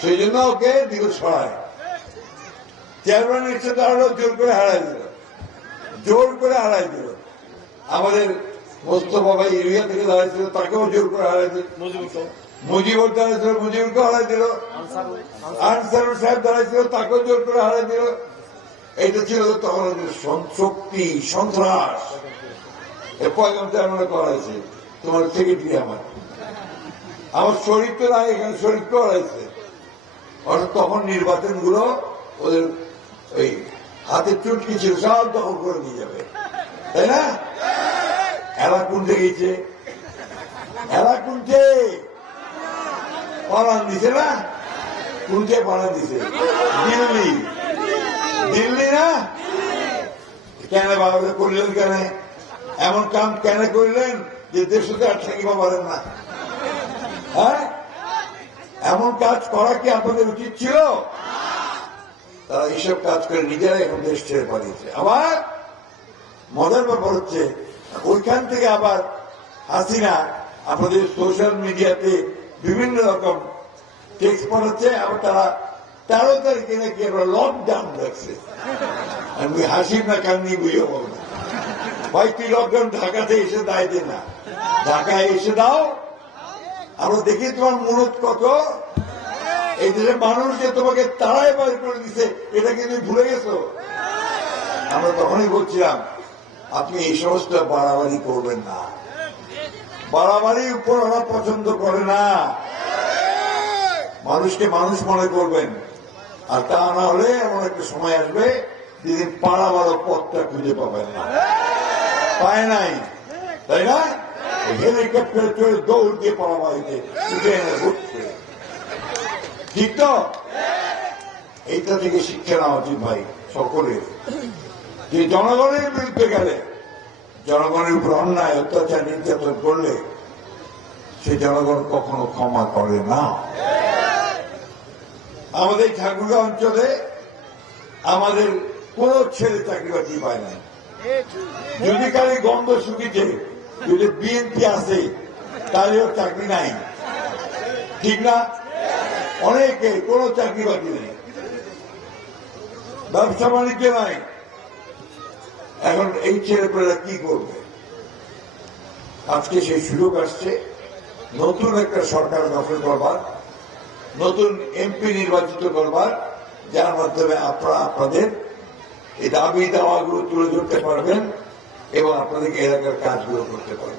সেই জন্য ওকে দিল সরায় চেয়ারম্যানের ইচ্ছে দাঁড়াল জোর করে হারাই দিল। জোর করে হারাই দিল। আমাদের মোস্তফা ভাই এরিয়া থেকে দাঁড়াইছিল তাকেও জোর করে হারাই দিল। মুজিবুর দাঁড়াইছিল মুজিবুরকে হারাই দিল আনসারুল সাহেব দাঁড়াইছিল তাকেও জোর করে হারাই দিল। এটা ছিল তখন শক্তি সন্ত্রাস। পয়গাম চেয়ারম্যান করাইছে। তোমার সেক্রেটারি আমার। আমার শরীর তো নাই এখানে শরীর হারাইছে অর্থাৎ তখন নির্বাচনগুলো ওদের ওই হাতের চুটকি ছিল, সব দখল করে নিয়ে যাবে। তাই না? এলা কুঞ্জে গেছে? এলা কুঞ্জে পালান দিছে না? কুঞ্জে পালান দিছে? দিল্লি। দিল্লি না? কেন বাবা করলেন কেন? এমন কাম কেন করলেন যে দেশকে আর ঠেকিবা পারেন না। হ্যাঁ? এমন কাজ করা কি আপনাদের উচিত ছিল? তারা এইসব কাজ করে নিজেরাই এখন দেশ ছেড়ে পালিয়েছে। আবার মজার ব্যাপার হচ্ছে ওইখান থেকে আবার হাসিনা আমাদের সোশ্যাল মিডিয়াতে বিভিন্ন রকম টেক্সট পাঠাচ্ছে আবার তারা তেরো তারিখে নাকি আমরা লকডাউন রাখছে আমি হাসিব না কান্নি বুঝে বল না। ভাই তুই লকডাউন ঢাকাতে এসে দায় দে না। ঢাকায় এসে দাও আমরা দেখি তোমার মনত কত? এই দেশের মানুষ যে তোমাকে তারাই বার করে দিছে, এটা কি তুমি ভুলে গেছো? আমরা তখনই বলছিলাম, আপনি এই সমস্ত বাড়াবাড়ি করবেন না। বাড়াবাড়ি উপর ওরা পছন্দ করে না। মানুষকে মানুষ মনে করবেন। আর তা না হলে এমন একটা সময় আসবে, যেদিন পাড়া বাড়ো পথটা খুঁজে পাবেন না। পায় নাই, তাই না? হেলিকপ্টার চড়ে দৌড় দিয়ে পাড়া বাড়িতে ঘুরছে। ঠিক তো? এইটা থেকে শিক্ষা নেওয়া উচিত ভাই, সকলের। যে জনগণের বিরুদ্ধে গেলে, জনগণের উপর অন্যায়, অত্যাচার, নির্যাতন করলে, সে জনগণ কখনো ক্ষমা করে না। আমাদের ঠাকুরগাঁ অঞ্চলে আমাদের কোন ছেলে চাকরি বাকরি পায় না যদি খালি গন্ধ শুকিছে যদি বিএনপি আছে তাহলে ওর চাকরি নাই। ঠিক না? অনেকে, কোন চাকরি বাকরি নেই। ব্যবসা বাণিজ্য নাই। এখন এই ছেলেপেলেরা কি করবে? আজকে সেই সুযোগ আসছে। নতুন একটা সরকার গঠন করবার, নতুন এমপি নির্বাচিত করবার, যার মাধ্যমে আপনারা, আপনাদের এই দাবি দাওয়াগুলো তুলে ধরতে পারবেন। এবং আপনাদের এলাকার কাজগুলো করতে পারবেন।